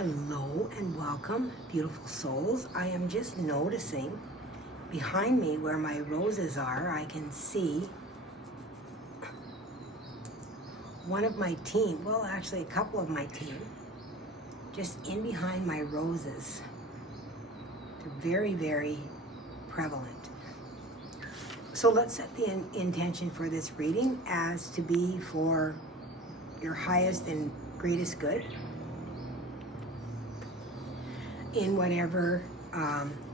Hello and welcome, beautiful souls. I am just noticing behind me where my roses are, I can see one of my team, well actually a couple of my team, just in behind my roses. They're very, very prevalent. So let's set the intention for this reading as to be for your highest and greatest good in whatever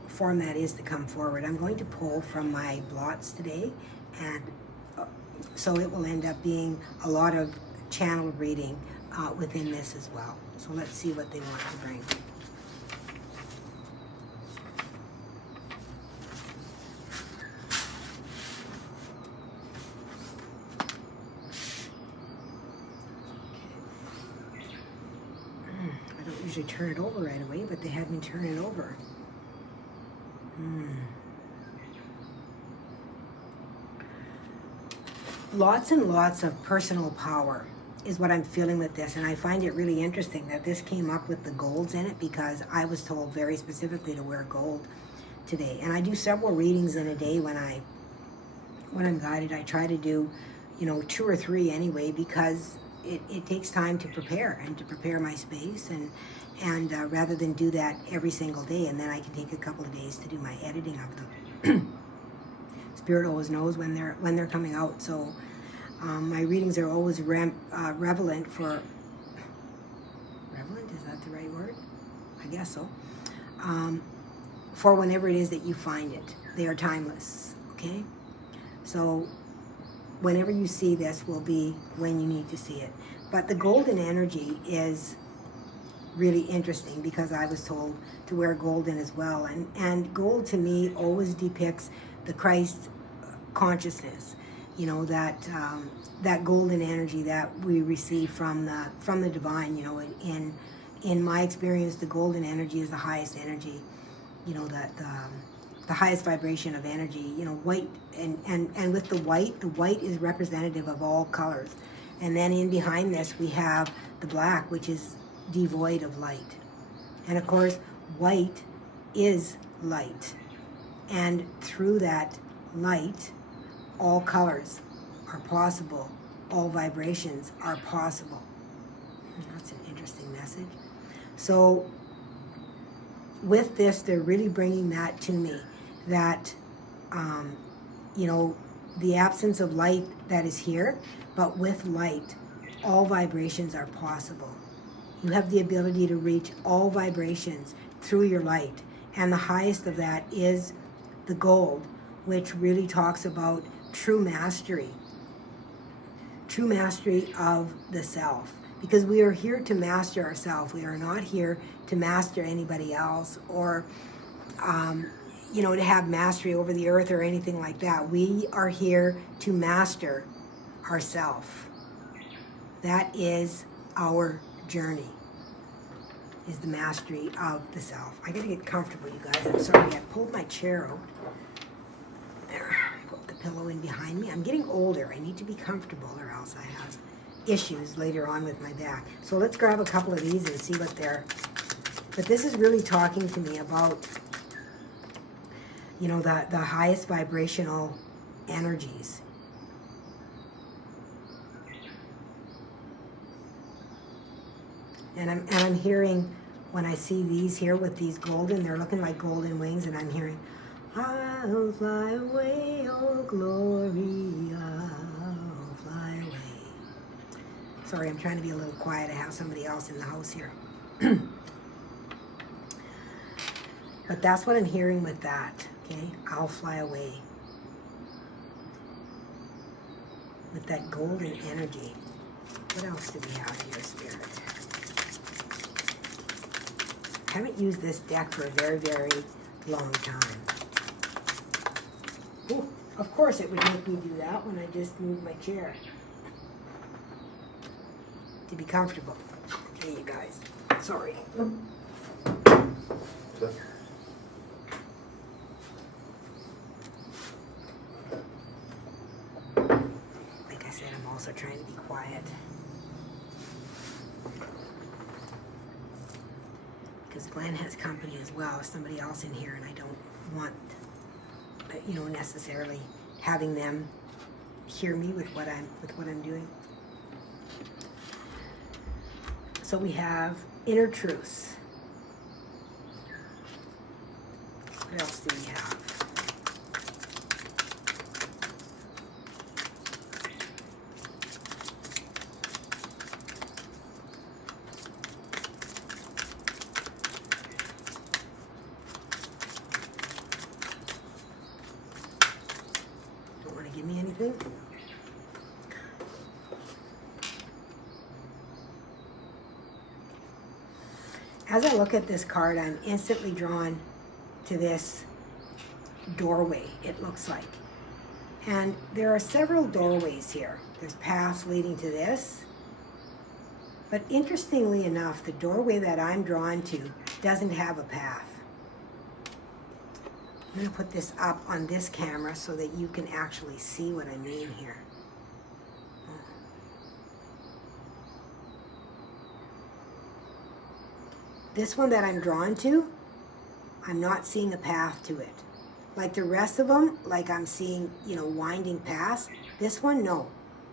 form that is to come forward. I'm going to pull from my blots today, and so it will end up being a lot of channel reading within this as well. So let's see what they want to bring. Usually turn it over right away, but they had me turn it over. Lots and lots of personal power is what I'm feeling with this, and I find it really interesting that this came up with the golds in it, because I was told very specifically to wear gold today. And I do several readings in a day when I'm guided. I try to do, 2 or 3 anyway, because it takes time to prepare and to prepare my space, and rather than do that every single day, and then I can take a couple of days to do my editing of them. Spirit always knows when they're coming out, so my readings are always relevant for relevant. Is that the right word? I guess so. For whenever it is that you find it, they are timeless. Okay, so whenever you see this will be when you need to see it. But the golden energy is really interesting, because I was told to wear golden as well. And gold to me always depicts the Christ consciousness, that golden energy that we receive from the divine. In my experience, the golden energy is the highest energy, the highest vibration of energy, white, and with the white is representative of all colors. And then in behind this we have the black, which is devoid of light. And of course, white is light. And through that light, all colors are possible. All vibrations are possible. That's an interesting message. So with this, they're really bringing that to me, that, the absence of light that is here, but with light, all vibrations are possible. You have the ability to reach all vibrations through your light. And the highest of that is the gold, which really talks about true mastery of the self. Because we are here to master ourselves. We are not here to master anybody else, or to have mastery over the earth or anything like that. We are here to master ourselves. That is our journey, is the mastery of the self. I gotta get comfortable, you guys. I'm sorry, I pulled my chair out. There, put the pillow in behind me. I'm getting older. I need to be comfortable, or else I have issues later on with my back. So let's grab a couple of these and see what they're... But this is really talking to me about, the highest vibrational energies. And I'm hearing, when I see these here with these golden, they're looking like golden wings, and I'm hearing, I'll fly away, oh glory, I'll fly away. Sorry, I'm trying to be a little quiet. I have somebody else in the house here. But that's what I'm hearing with that, okay? I'll fly away. With that golden energy. What else do we have here, Spirit? I haven't used this deck for a very, very long time. Ooh, of course it would make me do that when I just moved my chair. To be comfortable. Okay, you guys. Sorry. Like I said, I'm also trying to be quiet. because Glenn has company as well, somebody else in here, and I don't want, necessarily having them hear me with what I'm doing. So we have inner truths. What else do we have? Don't want to give me anything. As I look at this card, I'm instantly drawn to this doorway, it looks like. And there are several doorways here. There's paths leading to this. But interestingly enough, the doorway that I'm drawn to doesn't have a path. I'm going to put this up on this camera so that you can actually see what I mean here. This one that I'm drawn to, I'm not seeing a path to it. Like the rest of them, like I'm seeing, winding paths. This one, no,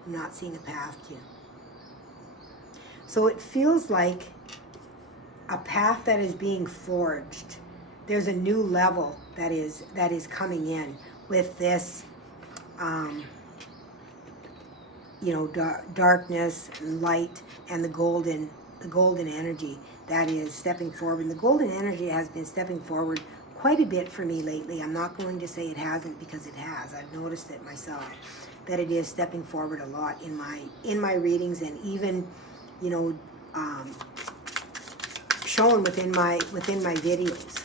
I'm not seeing a path to. So it feels like a path that is being forged. There's a new level that is coming in with this, darkness and light and the golden energy that is stepping forward. And the golden energy has been stepping forward quite a bit for me lately. I'm not going to say it hasn't, because it has. I've noticed it myself, that it is stepping forward a lot in my readings, and even shown within my videos.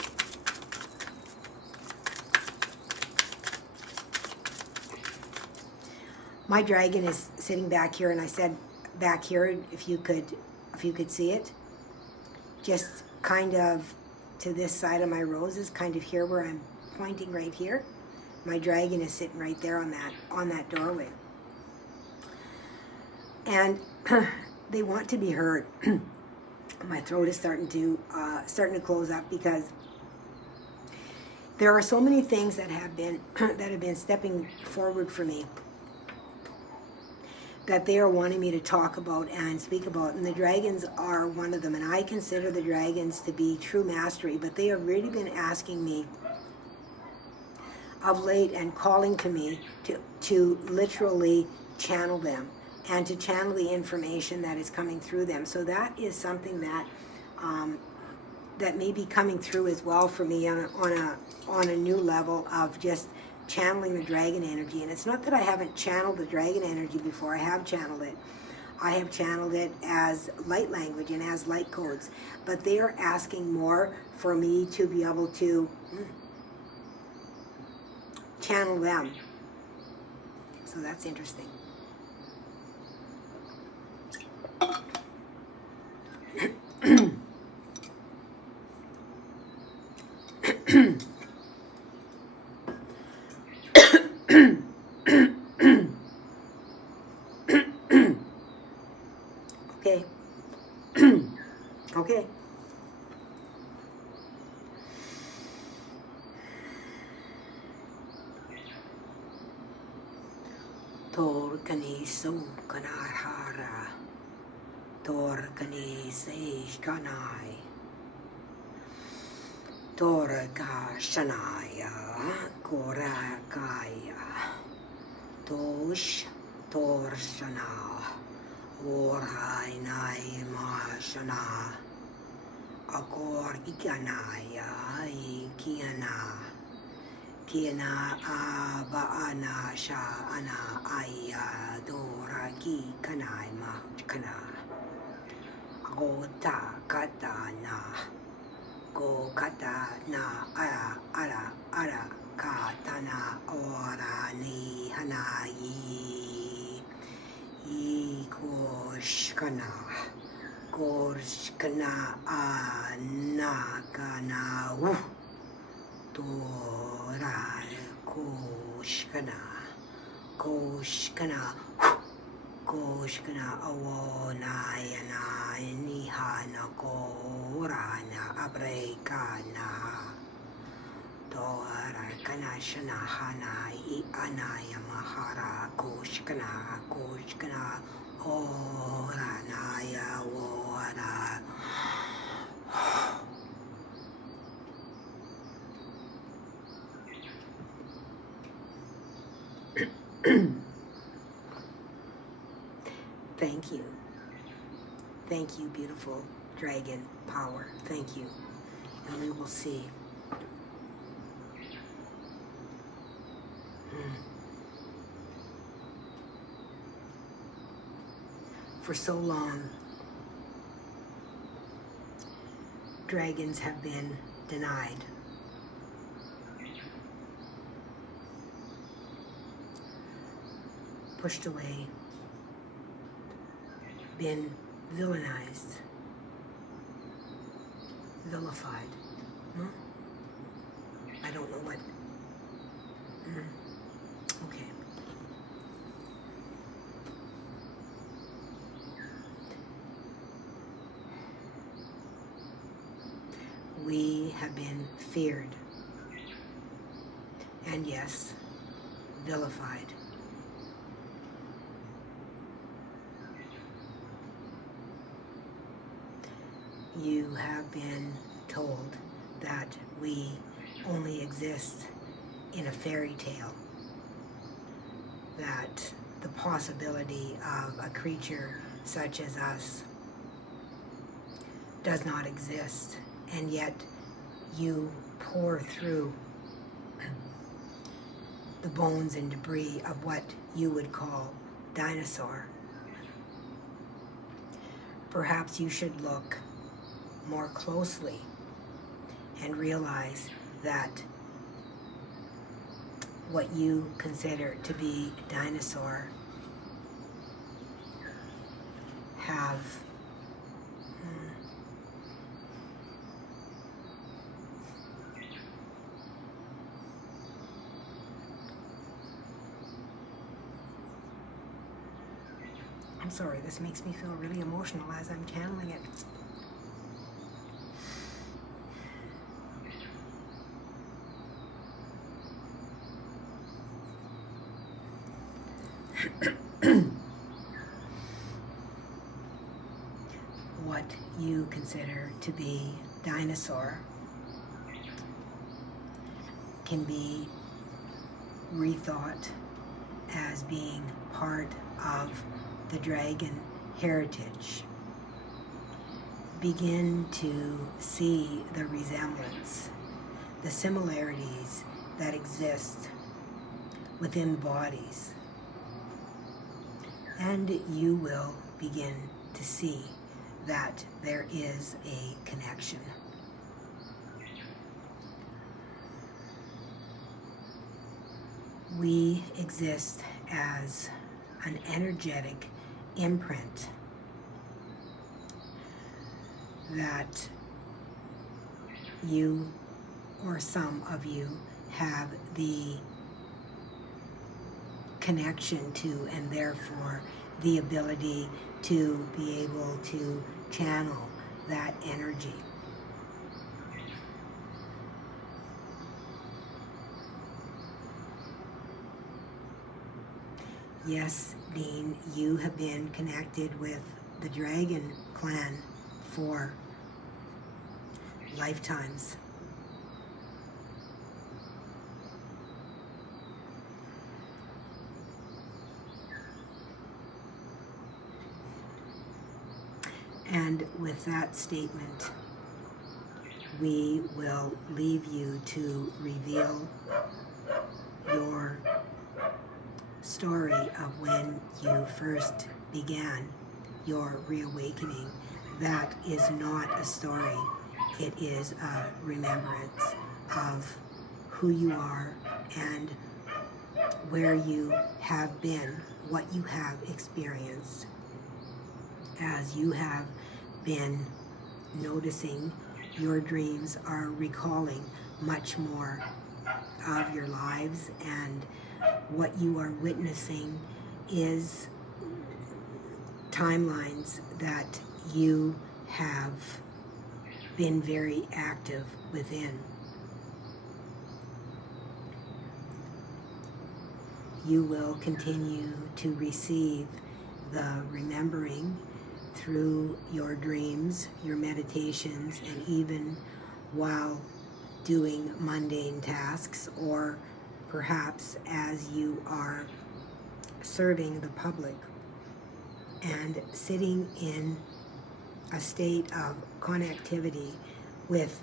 My dragon is sitting back here, and I said back here, if you could see it, just kind of to this side of my roses, kind of here where I'm pointing right here. My dragon is sitting right there on that doorway. And they want to be heard. My throat is starting to close up, because there are so many things that have been stepping forward for me, that they are wanting me to talk about and speak about, and the dragons are one of them. And I consider the dragons to be true mastery, but they have really been asking me of late and calling to me to literally channel them and to channel the information that is coming through them. So that is something that that may be coming through as well for me on a new level of just channeling the dragon energy. And it's not that I haven't channeled the dragon energy before. I have channeled it. I have channeled it as light language and as light codes. But they are asking more for me to be able to channel them. So that's interesting. Okay. Okay. Torkani so kanahara. Torkani seish kanai. Torka shanaya korakaya. Tosh torshana. Orhai nai mashana. Akor ikanaya ikiana. Kiana abaana sha ana aya dora ki kanai makana. Agota katana. Go katana ara katana ora ni hanai. Koshkana. Koshkana anakana. Dora koshkana. Koshkana. koshkana awonayana nihana korana abrekana toara kanashana hana I anaya mahara koshkana oranaya wara. Thank you. Thank you, beautiful dragon power. Thank you. And we will see. For so long, dragons have been denied. Pushed away, been villainized, vilified. I don't know what. Okay. We have been feared, and yes, vilified. You have been told that we only exist in a fairy tale, that the possibility of a creature such as us does not exist, and yet you pour through the bones and debris of what you would call dinosaur. Perhaps you should look more closely and realize that what you consider to be dinosaur have I'm sorry, this makes me feel really emotional as I'm channeling it. What you consider to be dinosaur can be rethought as being part of the dragon heritage. Begin to see the resemblance, the similarities that exist within bodies, and you will begin to see that there is a connection. We exist as an energetic imprint that you or some of you have the connection to, and therefore the ability to be able to channel that energy. Yes, Dean, you have been connected with the Dragon Clan for lifetimes. And with that statement, we will leave you to reveal your story of when you first began your reawakening. That is not a story. It is a remembrance of who you are and where you have been, what you have experienced. As you have been noticing, your dreams are recalling much more of your lives, and what you are witnessing is timelines that you have been very active within. You will continue to receive the remembering through your dreams, your meditations, and even while doing mundane tasks, or perhaps as you are serving the public and sitting in a state of connectivity with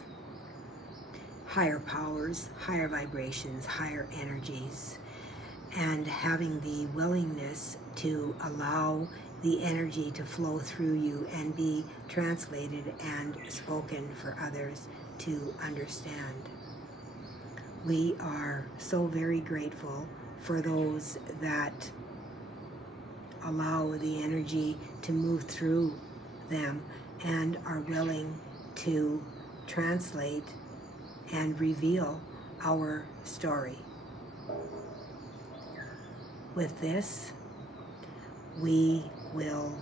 higher powers, higher vibrations, higher energies, and having the willingness to allow the energy to flow through you and be translated and spoken for others to understand. We are so very grateful for those that allow the energy to move through them and are willing to translate and reveal our story. With this, we will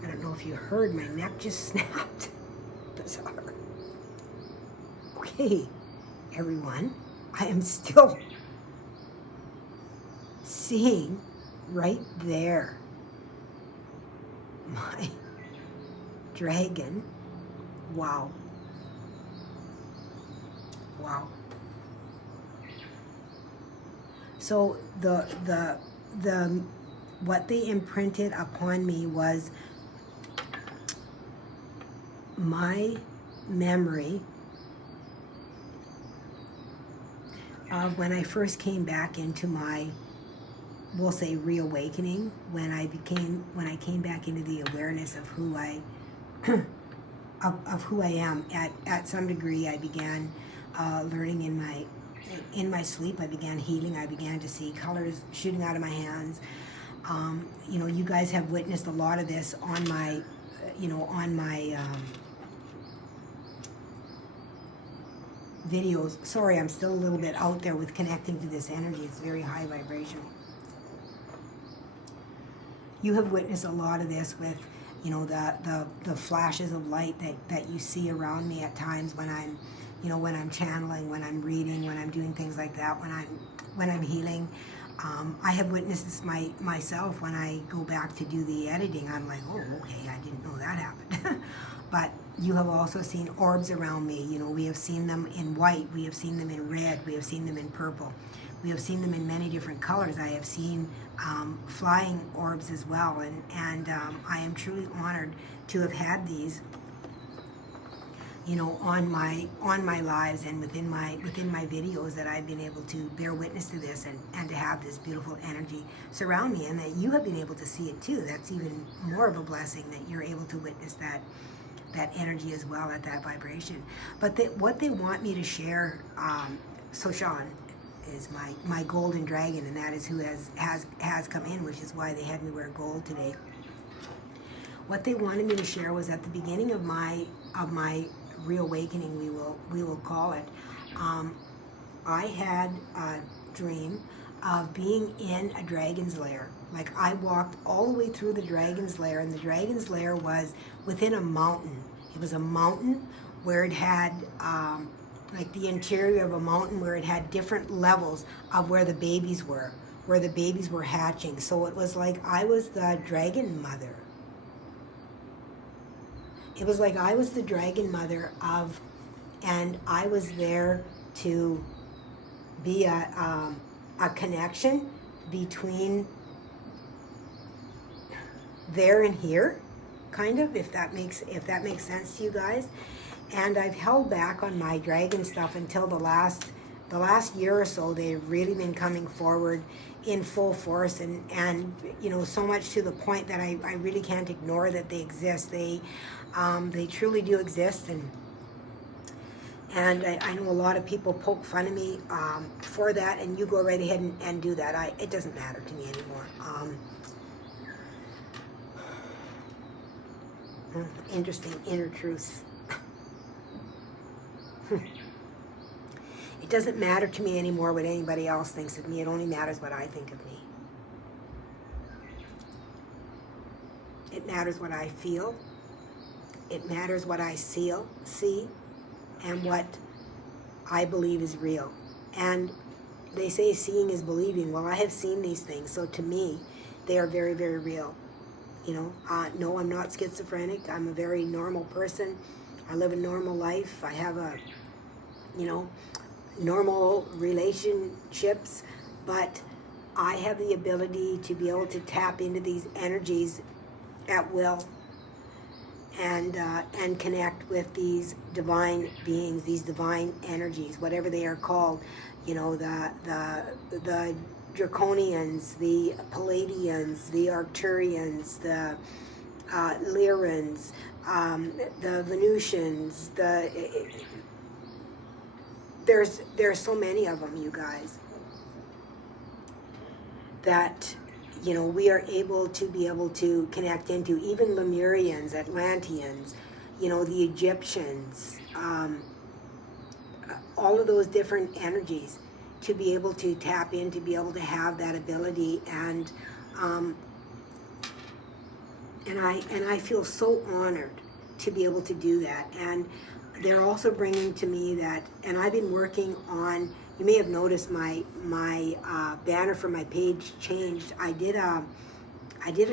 I don't know if you heard, my neck just snapped. Bizarre. Okay, everyone, I am still seeing right there my dragon. Wow. Wow. So the what they imprinted upon me was my memory of when I first came back into my, we'll say, reawakening, when I came back into the awareness of who I of who I am. At some degree, I began learning in my sleep. I began healing. I began to see colors shooting out of my hands. You know, you guys have witnessed a lot of this on my, videos. Sorry, I'm still a little bit out there with connecting to this energy. It's very high vibrational. You have witnessed a lot of this with, you know, the flashes of light that you see around me at times when I'm, you know, when I'm channeling, when I'm reading, when I'm doing things like that, when I'm healing. I have witnessed this myself when I go back to do the editing. I'm like, oh, okay, I didn't know that happened. But you have also seen orbs around me. You know, we have seen them in white, we have seen them in red, we have seen them in purple. We have seen them in many different colors. I have seen flying orbs as well, and I am truly honored to have had these, you know, on my lives and within my videos, that I've been able to bear witness to this and to have this beautiful energy surround me, and that you have been able to see it too. That's even more of a blessing, that you're able to witness that energy as well, at that vibration. But what they want me to share, so Shaman is my golden dragon, and that is who has come in, which is why they had me wear gold today. What they wanted me to share was at the beginning of my reawakening, we will call it. I had a dream of being in a dragon's lair. Like, I walked all the way through the dragon's lair, and the dragon's lair was within a mountain. It was a mountain where it had like the interior of a mountain, where it had different levels of where the babies were hatching. So it was like I was the dragon mother. It was like I was the dragon mother of, and I was there to be a connection between there and here, kind of, if that makes sense to you guys. And I've held back on my dragon stuff until the last year or so. They've really been coming forward in full force, and you know, so much to the point that I really can't ignore that they exist. They truly do exist, And I know a lot of people poke fun of me for that, and you go right ahead and do that. It doesn't matter to me anymore. Interesting inner truths. It doesn't matter to me anymore what anybody else thinks of me. It only matters what I think of me. It matters what I feel. It matters what I see, and what I believe is real. And they say seeing is believing. Well, I have seen these things, so to me, they are very, very real. You know, no, I'm not schizophrenic. I'm a very normal person. I live a normal life. I have a, normal relationships, but I have the ability to be able to tap into these energies at will, and connect with these divine beings, these divine energies, whatever they are called. You know, the Draconians, the Palladians, the Arcturians, the Lyrans, the Venusians. There's so many of them, you guys, that we are able to connect into. Even Lemurians, Atlanteans, the Egyptians, all of those different energies, to be able to tap in, to be able to have that ability, and I feel so honored to be able to do that. And they're also bringing to me that, and I've been working on, you may have noticed my banner for my page changed. I did a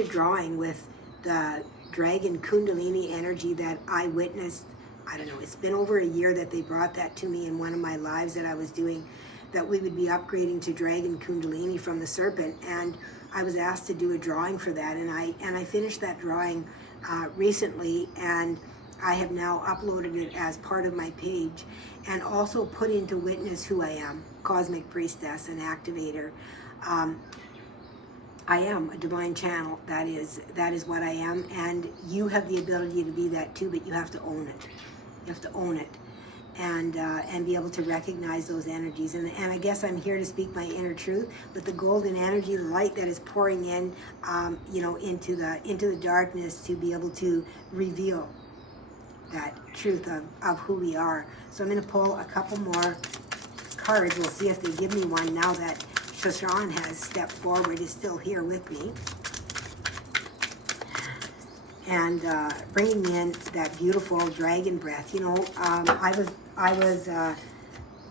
drawing with the dragon Kundalini energy that I witnessed. I don't know, it's been over a year that they brought that to me in one of my lives that I was doing, that we would be upgrading to dragon Kundalini from the serpent. And I was asked to do a drawing for that, and I finished that drawing recently, and I have now uploaded it as part of my page, and also put into witness who I am: cosmic priestess and activator. I am a divine channel. That is what I am, and you have the ability to be that too, but you have to own it. You have to own it, and be able to recognize those energies. And I guess I'm here to speak my inner truth, with the golden energy, the light that is pouring in, into the darkness, to be able to reveal that truth of who we are. So I'm going to pull a couple more cards. We'll see if they give me one now that Shaman has stepped forward, is still here with me, and bringing in that beautiful dragon breath. I was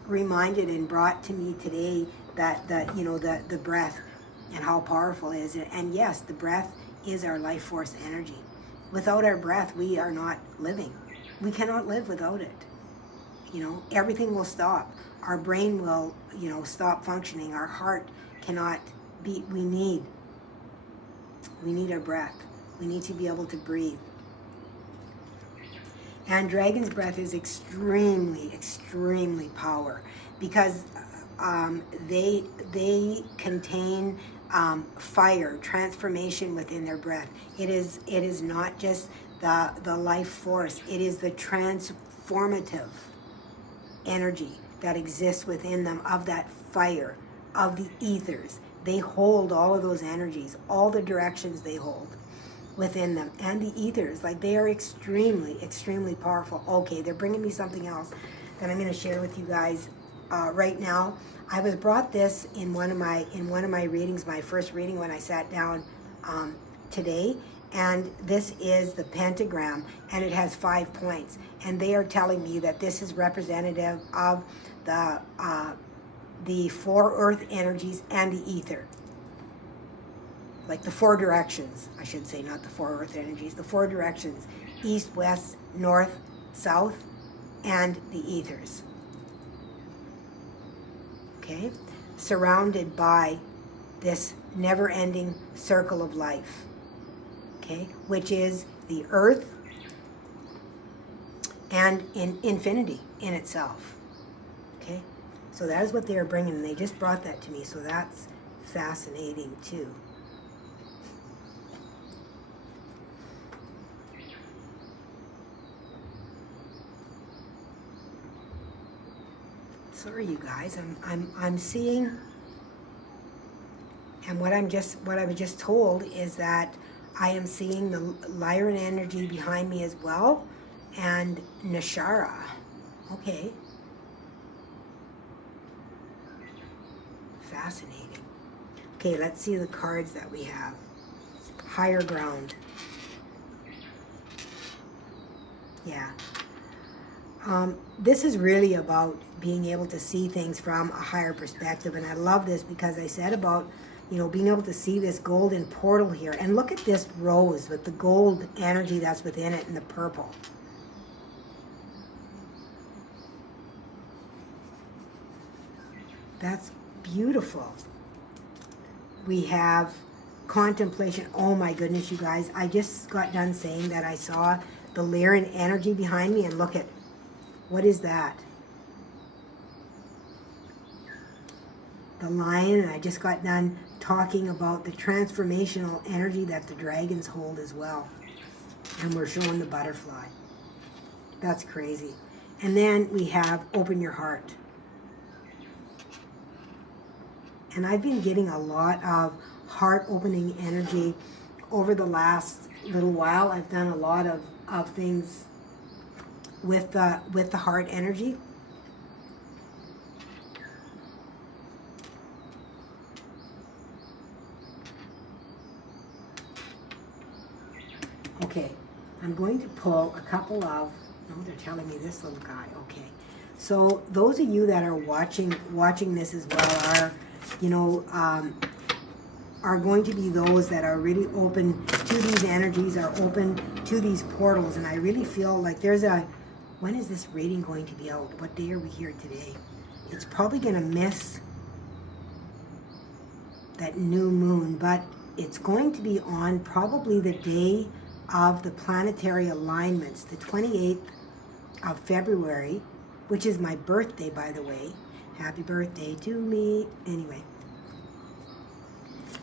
reminded and brought to me today that the breath and how powerful it is. And yes, the breath is our life force energy. Without our breath, we are not living. We cannot live without it. Everything will stop. Our brain will, stop functioning. Our heart cannot beat. We need our breath. We need to be able to breathe. And dragon's breath is extremely, extremely powerful, because they contain fire, transformation within their breath. It is not just the life force. It is the transformative energy that exists within them, of that fire, of the ethers. They hold all of those energies, all the directions they hold within them, and the ethers. Like, they are extremely, extremely powerful. Okay, they're bringing me something else that I'm going to share with you guys right now. I was brought this in one of my readings, my first reading when I sat down today, and this is the pentagram, and it has 5 points, and they are telling me that this is representative of the 4 earth energies and the ether. Like the 4 directions, I should say, not the 4 earth energies, the 4 directions: east, west, north, south, and the ethers. Okay? Surrounded by this never-ending circle of life. Okay? Which is the earth and in infinity in itself. Okay? So that is what they are bringing, and they just brought that to me, so that's fascinating too. Sorry, you guys. I'm seeing, and what I was just told is that I am seeing the Lyran energy behind me as well, and Nishara. Okay. Fascinating. Okay, let's see the cards that we have. Higher ground. Yeah. This is really about being able to see things from a higher perspective, and I love this because I said about, you know, being able to see this golden portal here. And look at this rose with the gold energy that's within it and the purple. That's beautiful. We have contemplation. Oh my goodness, you guys. I just got done saying that I saw the Lyran energy behind me, and look at, what is that? The lion, and I just got done talking about the transformational energy that the dragons hold as well. And we're showing the butterfly. That's crazy. And then we have open your heart. And I've been getting a lot of heart-opening energy over the last little while. I've done a lot of things with the heart energy. Okay, I'm going to pull a couple of, no, they're telling me this little guy, okay. So those of you that are watching this as well are, you know, are going to be those that are really open to these energies, are open to these portals. And I really feel like there's a, when is this reading going to be out? What day are we here today? It's probably going to miss that new moon, but it's going to be on probably the day of the planetary alignments, the 28th of February, which is my birthday, by the way. Happy birthday to me. Anyway.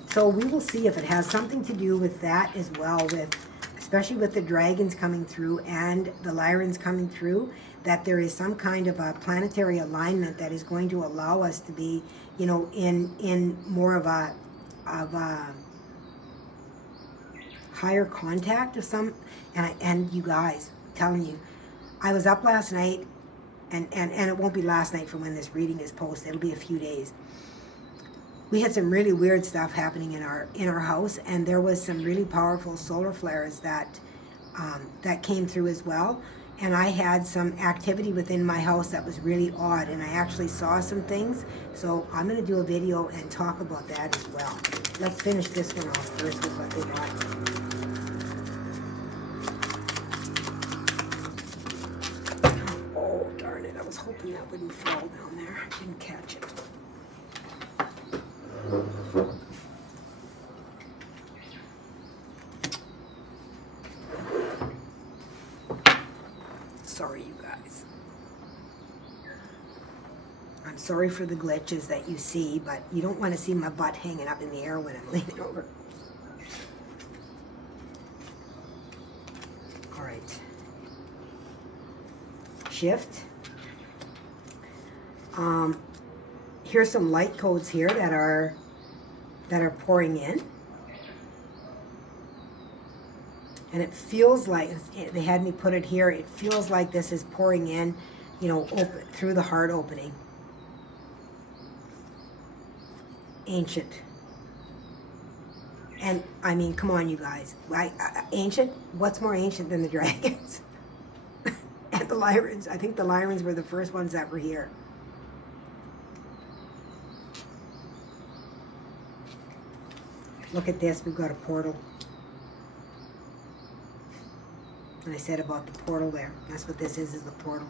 So we will see if it has something to do with that as well, with especially with the dragons coming through and the Lyrans coming through, that there is some kind of a planetary alignment that is going to allow us to be, you know, in more of a higher contact of some. And you guys, I'm telling you, I was up last night, and it won't be last night from when this reading is posted. It'll be a few days. We had some really weird stuff happening in our house, and there was some really powerful solar flares that came through as well. And I had some activity within my house that was really odd, and I actually saw some things. So I'm going to do a video and talk about that as well. Let's finish this one off first with what they got. Oh, darn it. I was hoping that wouldn't fall down there. I didn't catch it. Sorry, you guys. I'm sorry for the glitches that you see, but you don't want to see my butt hanging up in the air when I'm leaning over. All right. Shift. Here's some light codes here that are pouring in. And it feels like, they had me put it here, it feels like this is pouring in, you know, open, through the heart opening. Ancient. And, I mean, come on, you guys. Ancient? What's more ancient than the dragons? And the Lyrans. I think the Lyrans were the first ones that were here. Look at this, we've got a portal. And I said about the portal there. That's what this is the portal.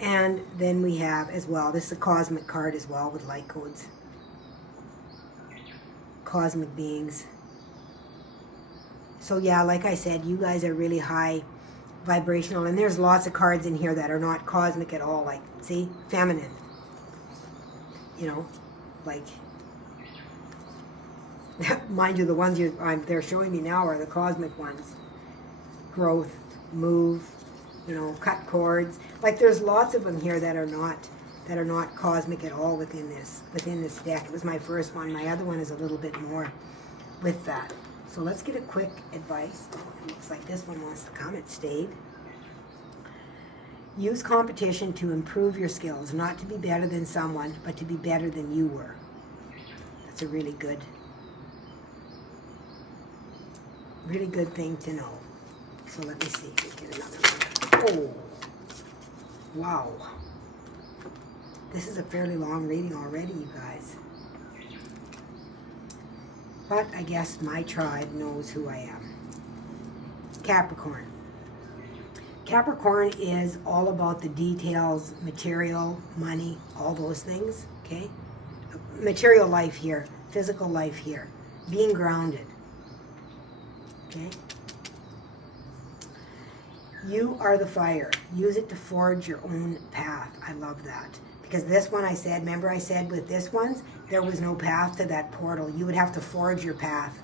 And then we have as well, this is a cosmic card as well with light codes. Cosmic beings. So yeah, like I said, you guys are really high vibrational, and there's lots of cards in here that are not cosmic at all. Like, see, feminine. You know, like, mind you, the ones they're showing me now are the cosmic ones. Growth, move, you know, cut cords. Like there's lots of them here that are not cosmic at all within this deck. It was my first one. My other one is a little bit more with that. So let's get a quick advice. Oh, it looks like this one wants to come. It stayed. Use competition to improve your skills, not to be better than someone, but to be better than you were. That's a really good thing to know. So let me see. Let's get another one. Oh, wow. This is a fairly long reading already, you guys. But I guess my tribe knows who I am. Capricorn. Capricorn is all about the details, material, money, all those things, okay? Material life here, physical life here, being grounded, okay? You are the fire. Use it to forge your own path. I love that. Because this one I said, remember I said with this one's, there was no path to that portal. You would have to forge your path.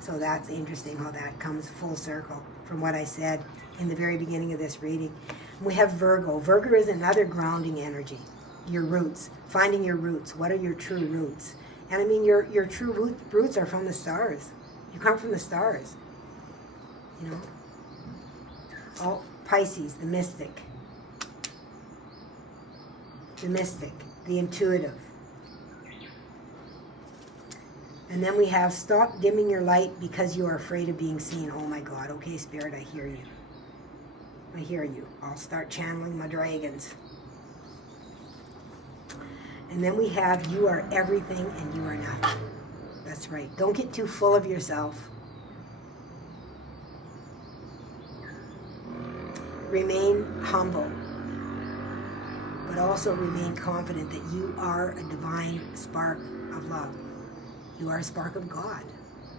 So that's interesting how that comes full circle from what I said in the very beginning of this reading. We have Virgo. Virgo is another grounding energy. Your roots. Finding your roots. What are your true roots? And I mean, your true roots are from the stars. You come from the stars. You know? Oh, Pisces, the mystic. The mystic. The intuitive. And then we have stop dimming your light because you are afraid of being seen. Oh my God. Okay, Spirit, I hear you. I hear you. I'll start channeling my dragons. And then we have you are everything and you are nothing. That's right. Don't get too full of yourself. Remain humble. But also remain confident that you are a divine spark of love. You are a spark of God.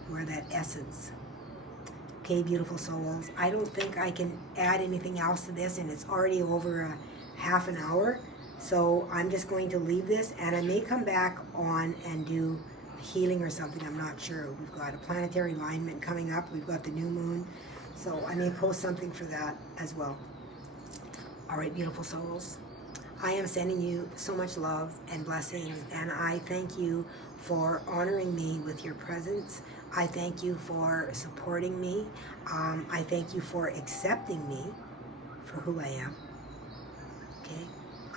You are that essence. Okay, beautiful souls. I don't think I can add anything else to this, and it's already over a half an hour. So I'm just going to leave this, and I may come back on and do healing or something. I'm not sure. We've got a planetary alignment coming up. We've got the new moon. So I may post something for that as well. All right, beautiful souls. I am sending you so much love and blessings, and I thank you for honoring me with your presence. I thank you for supporting me. I thank you for accepting me for who I am. Okay?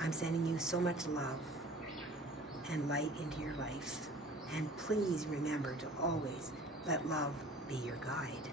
I'm sending you so much love and light into your life. And please remember to always let love be your guide.